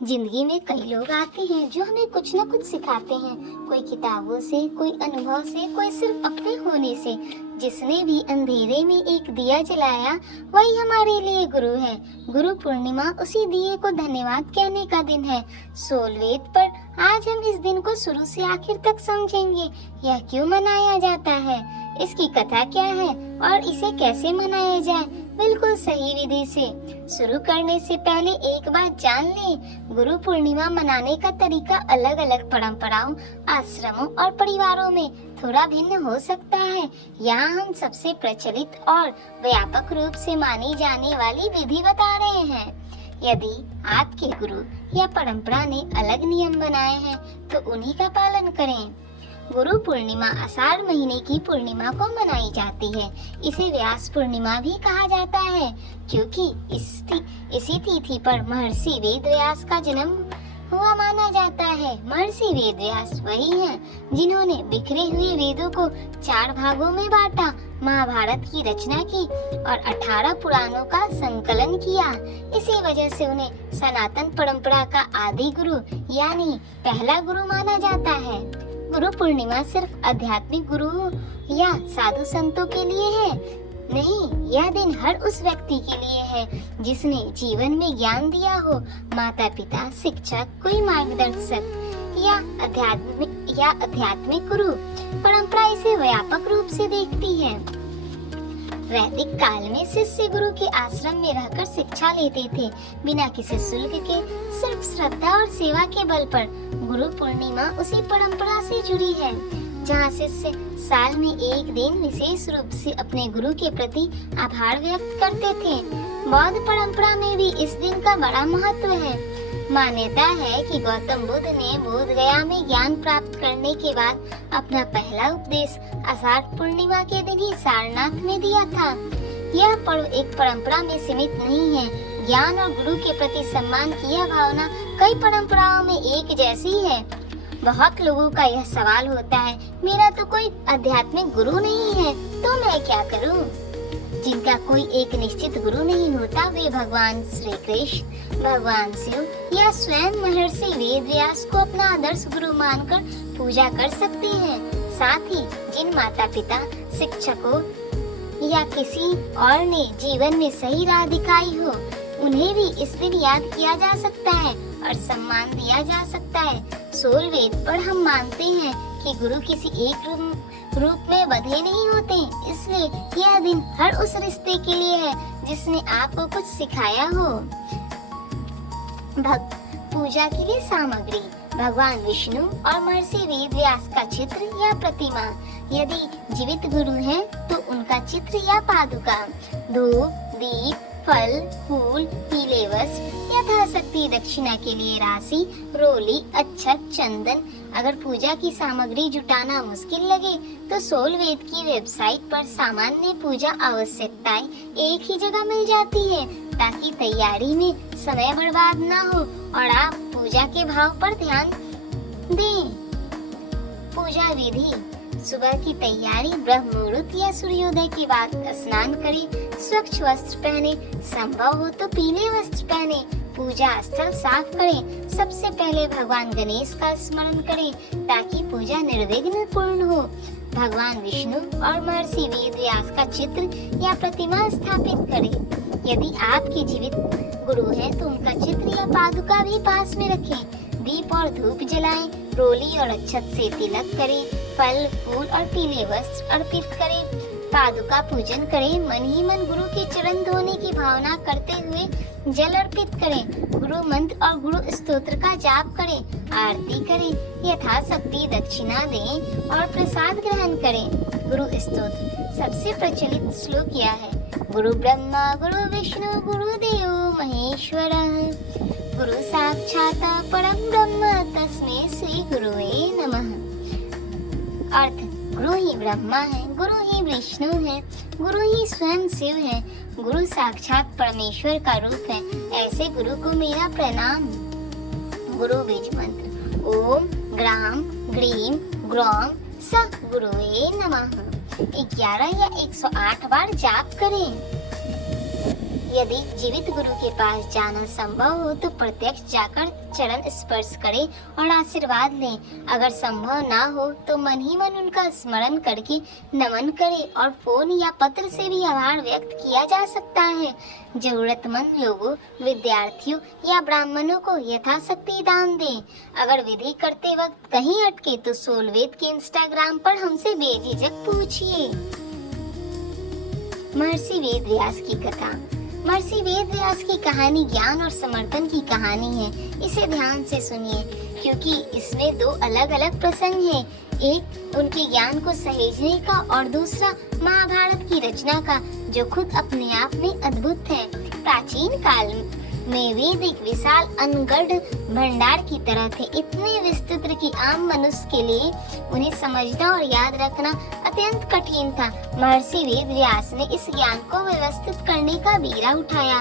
जिंदगी में कई लोग आते हैं जो हमें कुछ न कुछ सिखाते हैं। कोई किताबों से, कोई अनुभव से, कोई सिर्फ अपने होने से। जिसने भी अंधेरे में एक दिया जलाया वही हमारे लिए गुरु है। गुरु पूर्णिमा उसी दिए को धन्यवाद कहने का दिन है। सोलवेद पर आज हम इस दिन को शुरू से आखिर तक समझेंगे। यह क्यों मनाया जाता है, इसकी कथा क्या है और इसे कैसे मनाया जाए, बिल्कुल सही विधि से। शुरू करने से पहले एक बात जान लें, गुरु पूर्णिमा मनाने का तरीका अलग अलग परंपराओं, आश्रमों और परिवारों में थोड़ा भिन्न हो सकता है। यहाँ हम सबसे प्रचलित और व्यापक रूप से मानी जाने वाली विधि बता रहे हैं। यदि आपके गुरु या परंपरा ने अलग नियम बनाए हैं तो उन्हीं का पालन करें। गुरु पूर्णिमा आषाढ़ महीने की पूर्णिमा को मनाई जाती है। इसे व्यास पूर्णिमा भी कहा जाता है क्योंकि इसी तिथि पर महर्षि वेद व्यास का जन्म हुआ माना जाता है। महर्षि वेद व्यास वही हैं जिन्होंने बिखरे हुए वेदों को 4 भागों में बांटा, महाभारत की रचना की और 18 पुराणों का संकलन किया। इसी वजह से उन्हें सनातन परंपरा का आदि गुरु यानी पहला गुरु माना जाता है। गुरु पूर्णिमा सिर्फ आध्यात्मिक गुरु या साधु संतों के लिए है नहीं, यह दिन हर उस व्यक्ति के लिए है जिसने जीवन में ज्ञान दिया हो। माता पिता, शिक्षक, कोई मार्गदर्शक या आध्यात्मिक गुरु। परंपरा इसे व्यापक रूप से देखती है। वैदिक काल में शिष्य गुरु के आश्रम में रहकर शिक्षा लेते थे, बिना किसी शुल्क के, सिर्फ श्रद्धा और सेवा के बल पर। गुरु पूर्णिमा उसी परंपरा से जुड़ी है जहाँ शिष्य साल में एक दिन विशेष रूप से अपने गुरु के प्रति आभार व्यक्त करते थे। बौद्ध परंपरा में भी इस दिन का बड़ा महत्व है। मान्यता है कि गौतम बुद्ध ने बोध गया में ज्ञान प्राप्त करने के बाद अपना पहला उपदेश आषाढ़ पूर्णिमा के दिन ही सारनाथ में दिया था। यह पर्व एक परंपरा में सीमित नहीं है। ज्ञान और गुरु के प्रति सम्मान की यह भावना कई परंपराओं में एक जैसी है। बहुत लोगों का यह सवाल होता है, मेरा तो कोई आध्यात्मिक गुरु नहीं है तो मैं क्या करूं? जिनका कोई एक निश्चित गुरु नहीं होता वे भगवान श्री कृष्ण, भगवान शिव या स्वयं महर्षि वेद व्यास को अपना आदर्श गुरु मानकर पूजा कर सकते हैं। साथ ही जिन माता पिता, शिक्षकों या किसी और ने जीवन में सही राह दिखाई हो उन्हें भी इस दिन याद किया जा सकता है और सम्मान दिया जा सकता है। सोलवेद पर हम मानते हैं कि गुरु किसी एक रूप में बंधे नहीं होते, इसलिए यह दिन हर उस रिश्ते के लिए है जिसने आपको कुछ सिखाया हो। पूजा के लिए सामग्री: भगवान विष्णु और महर्षि वेद व्यास का चित्र या प्रतिमा। यदि जीवित गुरु हैं तो उनका चित्र या पादुका। धूप, दीप, फल, फूल, पीले वस्त्र, यथाशक्ति दक्षिणा के लिए राशि, रोली, अक्षत, चंदन। अगर पूजा की सामग्री जुटाना मुश्किल लगे तो सोलवेद की वेबसाइट पर सामान्य पूजा आवश्यकताएं एक ही जगह मिल जाती है ताकि तैयारी में समय बर्बाद न हो और आप पूजा के भाव पर ध्यान दें। पूजा विधि: सुबह की तैयारी: ब्रह्म मुहूर्त या सूर्योदय के बाद स्नान करें, स्वच्छ वस्त्र पहने, संभव हो तो पीले वस्त्र पहने। पूजा स्थल साफ करें। सबसे पहले भगवान गणेश का स्मरण करें ताकि पूजा निर्विघ्न पूर्ण हो। भगवान विष्णु और महर्षि वेद व्यास का चित्र या प्रतिमा स्थापित करें। यदि आपके जीवित गुरु हैं तो उनका चित्र या पादुका भी पास में रखें। दीप और धूप जलाएं, रोली और अक्षत से तिलक करें, फल, फूल और पीले वस्त्र अर्पित करें। पादुका पूजन करें। मन ही मन गुरु के चरण धोने की भावना करते हुए जल अर्पित करें। गुरु मंत्र और गुरु स्तोत्र का जाप करें। आरती करें। यथाशक्ति दक्षिणा दें और प्रसाद ग्रहण करें। गुरु स्तोत्र: सबसे प्रचलित श्लोक यह है: गुरु ब्रह्मा गुरु विष्णु गुरुदेव महेश्वरः, गुरु साक्षात् परम ब्रह्म तस्मै श्री गुरुवे नमः। अर्थ: गुरु ही ब्रह्मा है, गुरु ही विष्णु है, गुरु ही स्वयं शिव है, गुरु साक्षात परमेश्वर का रूप है। ऐसे गुरु को मेरा प्रणाम। गुरु बीज मंत्र: ओम ग्राम ग्रीम ग्रौम स गुरुवे नमः। 11 या 108 बार जाप करें। यदि जीवित गुरु के पास जाना संभव हो तो प्रत्यक्ष जाकर चरण स्पर्श करें और आशीर्वाद लें। अगर संभव ना हो तो मन ही मन उनका स्मरण करके नमन करें और फोन या पत्र से भी आभार व्यक्त किया जा सकता है। जरूरतमंद लोगों, विद्यार्थियों या ब्राह्मणों को यथाशक्ति दान दें। अगर विधि करते वक्त कहीं अटके तो सोलवेद के इंस्टाग्राम पर हमसे बेझिझक पूछिए। महर्षि वेद व्यास की कथा। महर्षि वेद व्यास की कहानी ज्ञान और समर्पण की कहानी है। इसे ध्यान से सुनिए क्योंकि इसमें दो अलग अलग प्रसंग हैं। एक उनके ज्ञान को सहेजने का और दूसरा महाभारत की रचना का, जो खुद अपने आप में अद्भुत है। प्राचीन काल में वेद एक विशाल अनगढ़ भंडार की तरह थे, इतने विस्तृत कि आम मनुष्य के लिए उन्हें समझना और याद रखना अत्यंत कठिन था। महर्षि वेद व्यास ने इस ज्ञान को व्यवस्थित करने का बीड़ा उठाया।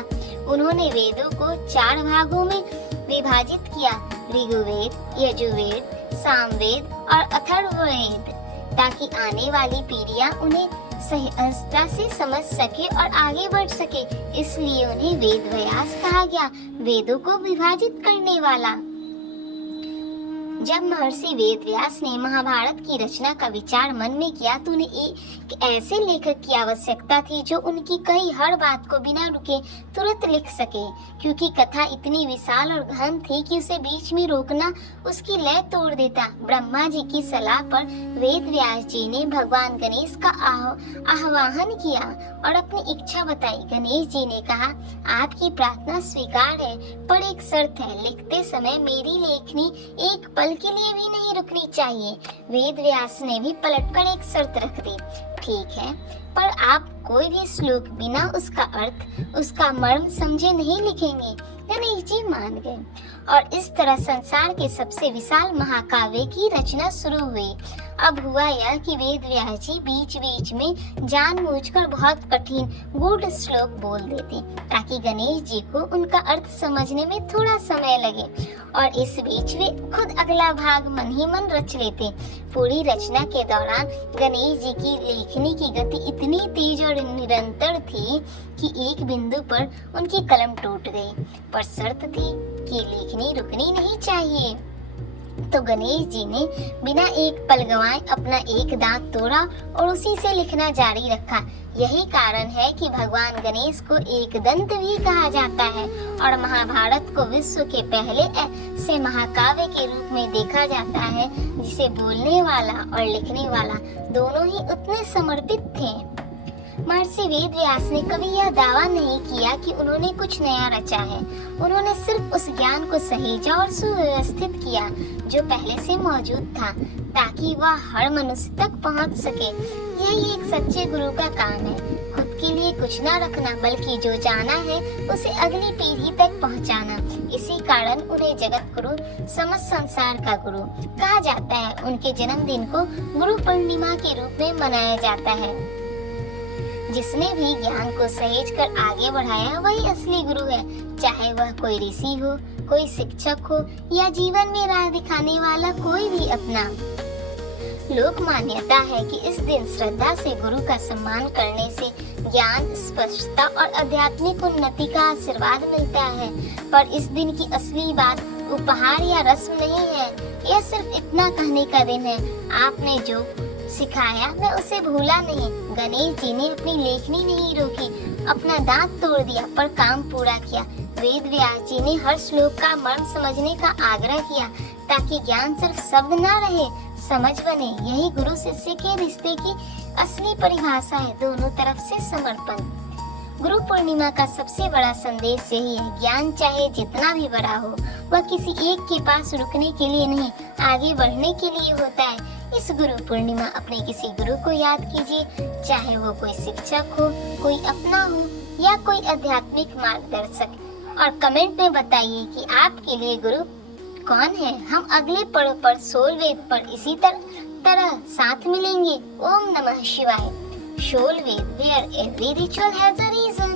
उन्होंने वेदों को 4 भागों में विभाजित किया: ऋग्वेद, यजुर्वेद, सामवेद और अथर्ववेद, ताकि आने वाली पीढ़ियां उन्हें सहजता से समझ सके और आगे बढ़ सके। इसलिए उन्हें वेद व्यास कहा गया, वेदों को विभाजित करने वाला। जब महर्षि वेद व्यास ने महाभारत की रचना का विचार मन में किया तो उन्हें एक ऐसे लेखक की आवश्यकता थी जो उनकी कही हर बात को बिना रुके तुरंत लिख सके, क्योंकि कथा इतनी विशाल और गहन थी कि उसे बीच में रोकना उसकी लय तोड़ देता। ब्रह्मा जी की सलाह पर वेद व्यास जी ने भगवान गणेश का आह्वान किया और अपनी इच्छा बताई। गणेश जी ने कहा, आपकी प्रार्थना स्वीकार है, पर एक शर्त है, लिखते समय मेरी लेखनी एक पल के लिए भी नहीं रुकनी चाहिए। वेद व्यास ने भी पलटकर एक शर्त रख दी। ठीक है, पर आप कोई भी श्लोक बिना उसका अर्थ, उसका मर्म समझे नहीं लिखेंगे। गणेश जी मान गए और इस तरह संसार के सबसे विशाल महाकाव्य की रचना शुरू हुई। अब हुआ यह कि वेद व्यास जी बीच बीच में जानबूझकर बहुत कठिन गूढ़ श्लोक बोल देते ताकि गणेश जी को उनका अर्थ समझने में थोड़ा समय लगे, और इस बीच वे खुद अगला भाग मन ही मन रच लेते। पूरी रचना के दौरान गणेश जी की लेखनी की गति इतनी तेज और निरंतर थी कि एक बिंदु पर उनकी कलम टूट गई, पर शर्त थी कि लेखनी रुकनी नहीं चाहिए। तो गणेश जी ने बिना एक पल गंवाए अपना एक दांत तोड़ा और उसी से लिखना जारी रखा। यही कारण है कि भगवान गणेश को एक दंत भी कहा जाता है और महाभारत को विश्व के पहले ऐसे महाकाव्य के रूप में देखा जाता है जिसे बोलने वाला और लिखने वाला दोनों ही उतने समर्पित थे। महर्षि वेद व्यास ने कभी यह दावा नहीं किया कि उन्होंने कुछ नया रचा है। उन्होंने सिर्फ उस ज्ञान को सहेजा और सुव्यवस्थित किया जो पहले से मौजूद था, ताकि वह हर मनुष्य तक पहुंच सके। यही एक सच्चे गुरु का काम है, खुद के लिए कुछ न रखना, बल्कि जो जाना है उसे अगली पीढ़ी तक पहुंचाना। इसी कारण उन्हें जगत गुरु, समस्त संसार का गुरु कहा जाता है। उनके जन्मदिन को गुरु पूर्णिमा के रूप में मनाया जाता है। जिसने भी ज्ञान को सहेज कर आगे बढ़ाया वही असली गुरु है, चाहे वह कोई ऋषि हो, कोई शिक्षक हो या जीवन में राह दिखाने वाला कोई भी अपना। लोक मान्यता है कि इस दिन श्रद्धा से गुरु का सम्मान करने से ज्ञान, स्पष्टता और आध्यात्मिक उन्नति का आशीर्वाद मिलता है। पर इस दिन की असली बात उपहार या रस्म नहीं है, यह सिर्फ इतना कहने का दिन है, आपने जो सिखाया मैं उसे भूला नहीं। गणेश जी ने अपनी लेखनी नहीं रोकी, अपना दांत तोड़ दिया, पर काम पूरा किया। वेद व्यास जी ने हर श्लोक का मर्म समझने का आग्रह किया ताकि ज्ञान सिर्फ शब्द ना रहे, समझ बने। यही गुरु शिष्य के रिश्ते की असली परिभाषा है, दोनों तरफ से समर्पण। गुरु पूर्णिमा का सबसे बड़ा संदेश यही है, ज्ञान चाहे जितना भी बड़ा हो, वह किसी एक के पास रुकने के लिए नहीं, आगे बढ़ने के लिए होता है। इस गुरु पूर्णिमा अपने किसी गुरु को याद कीजिए, चाहे वो कोई शिक्षक हो, कोई अपना हो या कोई आध्यात्मिक मार्गदर्शक, और कमेंट में बताइए कि आपके लिए गुरु कौन है। हम अगले पर्व पर सोलवेद पर इसी तरह साथ मिलेंगे। ओम नमः शिवाय। सोलवेद, where every ritual has a reason.